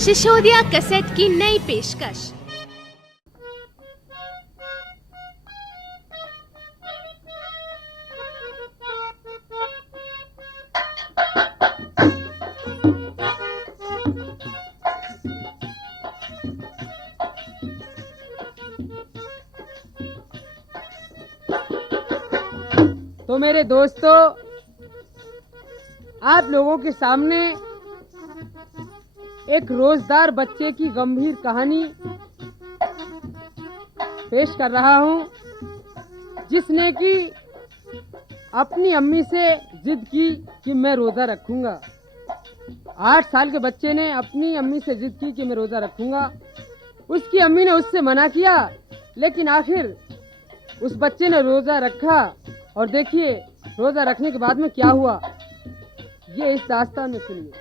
Sisodia cassette की नई पेशकश। तो मेरे दोस्तों, आप लोगों के सामने एक रोजदार बच्चे की गंभीर कहानी पेश कर रहा हूं, जिसने कि अपनी अम्मी से जिद की कि मैं रोजा रखूंगा। 8 साल के बच्चे ने अपनी अम्मी से जिद की कि मैं रोजा रखूंगा। उसकी अम्मी ने उससे मना किया, लेकिन आखिर उस बच्चे ने रोजा रखा। और देखिए रोजा रखने के बाद में क्या हुआ, ये इस दास्तान में सुनिए।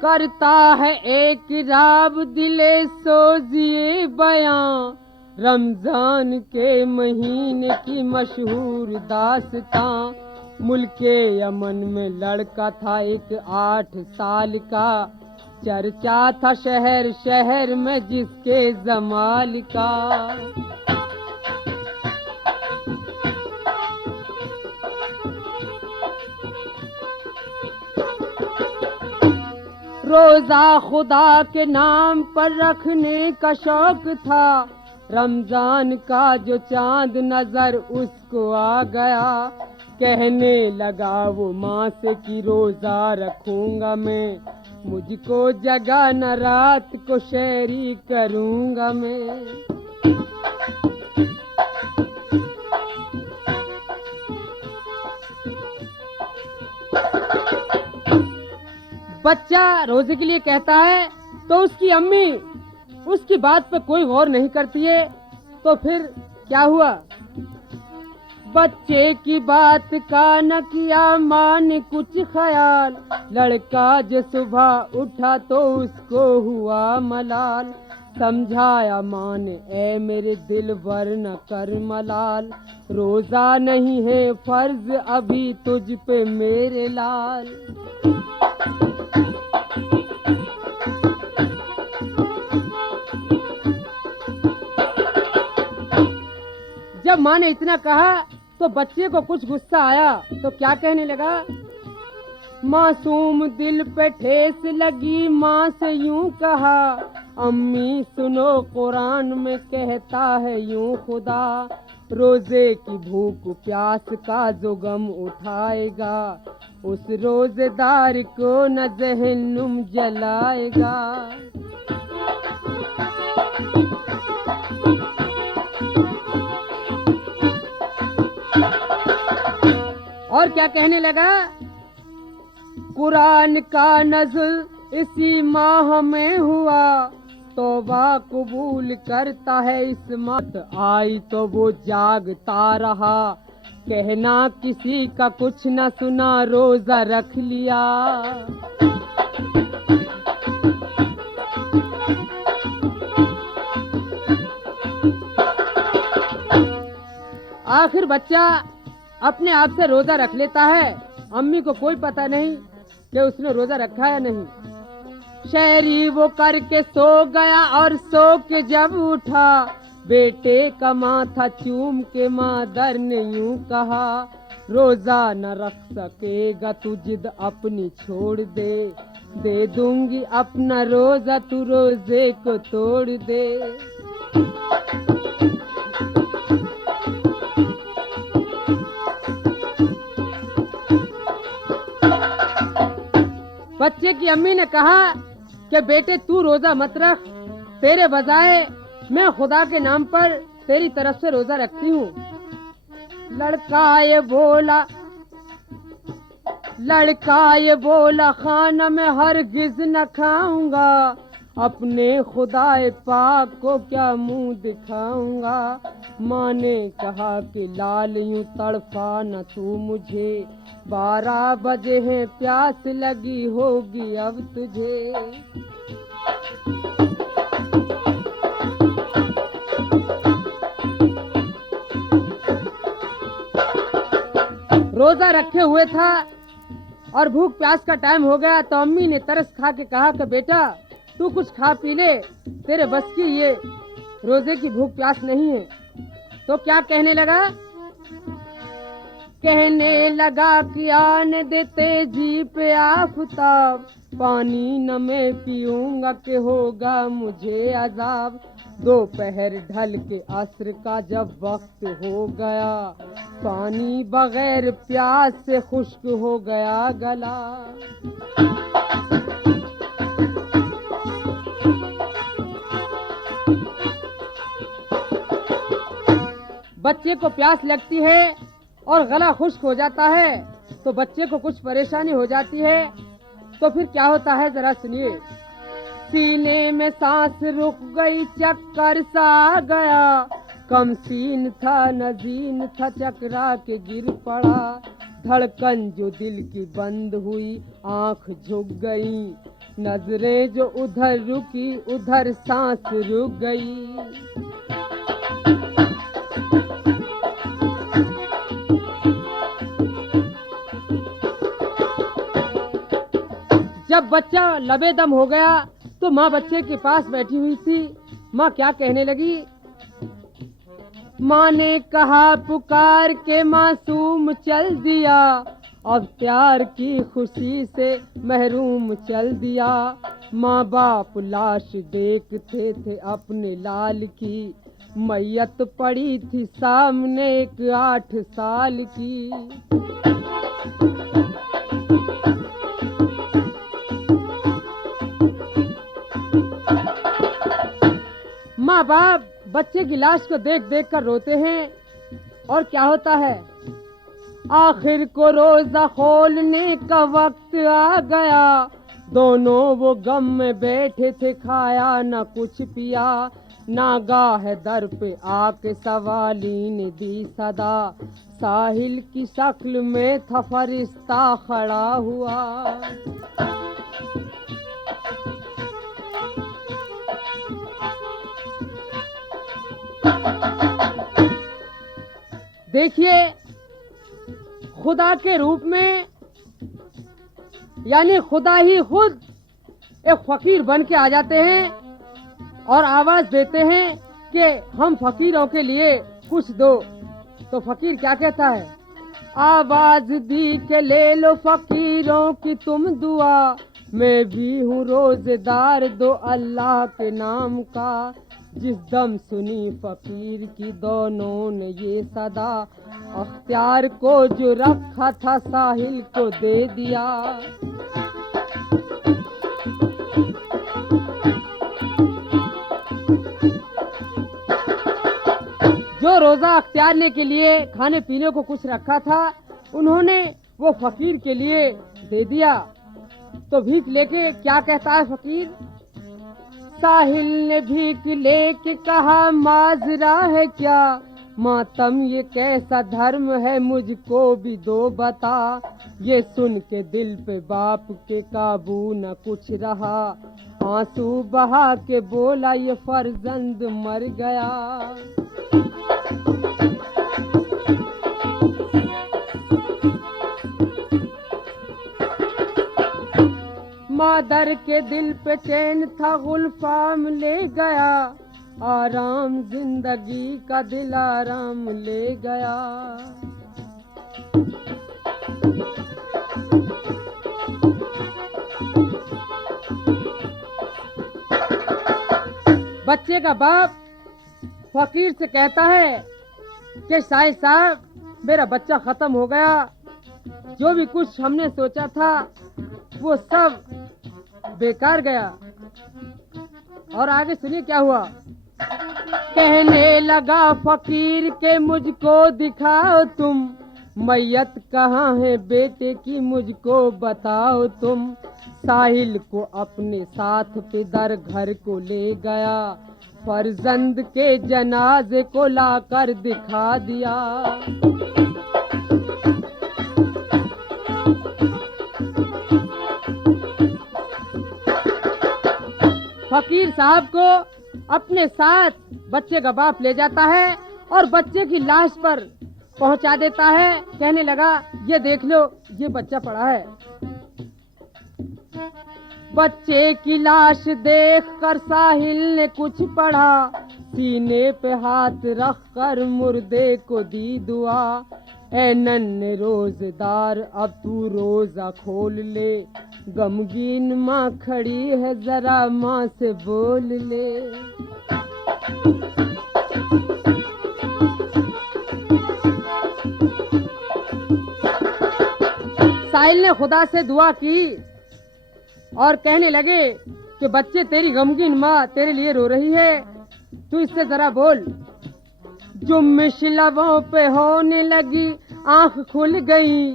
करता है एक राब दिले सोजिए बयां, रमजान के महीने की मशहूर दास्तां। मुल्के यमन में लड़का था एक 8 साल का, चर्चा था शहर शहर में जिसके जमाल का। रोजा खुदा के नाम पर रखने का शौक था, रमजान का जो चांद नजर उसको आ गया। कहने लगा वो माँ से कि रोजा रखूंगा मैं, मुझको जगा न रात को शहरी करूंगा मैं। बच्चा रोजे के लिए कहता है तो उसकी अम्मी उसकी बात पे कोई गौर नहीं करती है। तो फिर क्या हुआ, बच्चे की बात का न किया माँ ने कुछ ख्याल। लड़का जो सुबह उठा तो उसको हुआ मलाल। समझाया माँ ने ए मेरे दिल वर न कर मलाल, रोजा नहीं है फर्ज अभी तुझ पे मेरे लाल। जब माँ ने इतना कहा तो बच्चे को कुछ गुस्सा आया, तो क्या कहने लगा, मासूम दिल पे ठेस लगी, माँ से यूं कहा, अम्मी सुनो कुरान में कहता है यूं खुदा, रोजे की भूख प्यास का जो गम उठाएगा, उस रोजेदार को न जहन्नुम जलाएगा। और क्या कहने लगा, कुरान का नज़्ल इसी माह में हुआ, तौबा कबूल करता है इस मत आई तो वो जागता रहा, कहना किसी का कुछ न सुना रोजा रख लिया। आखिर बच्चा अपने आप से रोजा रख लेता है, अम्मी को कोई पता नहीं कि उसने रोजा रखा है नहीं। शहरी वो करके सो गया और सो के जब उठा, बेटे का माथा चूम के मादर ने यूं कहा, रोजा न रख सकेगा तू जिद अपनी छोड़ दे, दे दूंगी अपना रोजा तू रोजे को तोड़ दे। बच्चे की अम्मी ने कहा कि बेटे तू रोजा मत रख, तेरे बजाय मैं खुदा के नाम पर तेरी तरफ से रोजा रखती हूँ। लड़का ये बोला खाना में हरगिज न खाऊंगा, अपने खुदाए पाक को क्या मुंह दिखाऊंगा। माँ ने कहा कि लाल यूं तड़फा न तू मुझे, 12 बजे हैं प्यास लगी होगी अब तुझे। रोजा रखे हुए था और भूख प्यास का टाइम हो गया तो अम्मी ने तरस खा के कहा कि बेटा तू कुछ खा पी ले, तेरे बस की ये रोजे की भूख प्यास नहीं है। तो क्या कहने लगा? कहने लगा कि आने दे तेजी पे आफताब, पानी न मैं पीऊंगा कि होगा मुझे अजाब। दोपहर ढल के असर का जब वक्त हो गया, पानी बगैर प्यास से खुश्क हो गया गला। बच्चे को प्यास लगती है और गला खुश्क हो जाता है तो बच्चे को कुछ परेशानी हो जाती है, तो फिर क्या होता है जरा सुनिए। सीने में सांस रुक गई, चक्कर सा आ गया, कम सीन था नजीन था, चकरा के गिर पड़ा। धड़कन जो दिल की बंद हुई, आंख झुक गई, नजरें जो उधर रुकी उधर सांस रुक गई। जब बच्चा लबेदम हो गया तो माँ बच्चे के पास बैठी हुई थी। माँ क्या कहने लगी? माँ ने कहा पुकार के मासूम चल दिया, अब प्यार की खुशी से महरूम चल दिया। माँ बाप लाश देखते थे अपने लाल की, मैयत पड़ी थी सामने एक 8 साल की। माँ बाप बच्चे की लाश को देख देख कर रोते हैं और क्या होता है? आखिर को रोजा खोलने का वक्त आ गया, दोनों वो गम में बैठे थे, खाया न कुछ पिया। नागाह दर पे आके सवाली ने दी सदा, साहिल की शक्ल में था फरिश्ता खड़ा हुआ। देखिए खुदा के रूप में यानी खुदा ही खुद एक फकीर बन के आ जाते हैं और आवाज देते हैं कि हम फकीरों के लिए कुछ दो। तो फकीर क्या कहता है? आवाज दी के ले लो फकीरों की तुम दुआ, मैं भी हूँ रोजेदार दो अल्लाह के नाम का। जिस दम सुनी फकीर की दोनों ने ये सदा, अख्तियार को जो रखा था साहिल को दे दिया। जो रोजा अख्तियारने के लिए खाने पीने को कुछ रखा था उन्होंने वो फकीर के लिए दे दिया। तो भीख लेके क्या कहता है फकीर? साहिल ने भीख लेके कहा माजरा है क्या, मातम ये कैसा धर्म है मुझको भी दो बता। ये सुन के दिल पे बाप के काबू न कुछ रहा, आंसू बहा के बोला ये फर्जंद मर गया। मादर के दिल पे चैन था गुलफाम ले गया, आराम जिंदगी का दिल आराम ले गया। बच्चे का बाप फकीर से कहता है कि साईं साहब मेरा बच्चा खत्म हो गया, जो भी कुछ हमने सोचा था वो सब बेकार गया। और आगे सुनिए क्या हुआ। कहने लगा फकीर के मुझको दिखाओ तुम, मैयत कहाँ है बेटे की मुझको बताओ तुम। साहिल को अपने साथ पिदर घर को ले गया, फर्जंद के जनाजे को लाकर दिखा दिया। फकीर साहब को अपने साथ बच्चे का बाप ले जाता है और बच्चे की लाश पर पहुंचा देता है। कहने लगा, ये देख लो, ये बच्चा पड़ा है। बच्चे की लाश देख कर साहिल ने कुछ पढ़ा, सीने पे हाथ रख कर मुर्दे को दी दुआ। ए नन्हे रोजेदार अब तू रोजा खोल ले, गमगीन माँ खड़ी है जरा माँ से बोल ले। साहिल ने खुदा से दुआ की और कहने लगे कि बच्चे, तेरी गमगीन माँ तेरे लिए रो रही है, तू इससे जरा बोल। जुम्मिश लबों पे होने लगी, आंख खुल गई,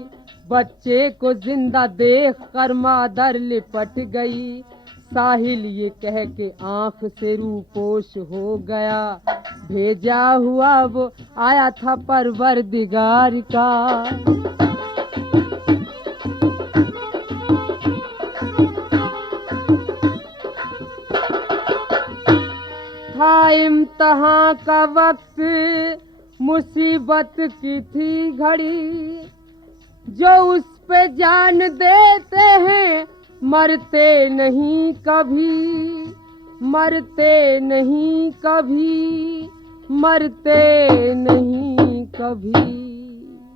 बच्चे को जिंदा देख कर मादर लिपट गई। साहिल ये कह के आंख से रूपोश हो गया, भेजा हुआ वो आया था परवरदिगार का। था इम्तहां का वक्त, मुसीबत की थी घड़ी, जो उस पे जान देते हैं मरते नहीं कभी, मरते नहीं कभी, मरते नहीं कभी।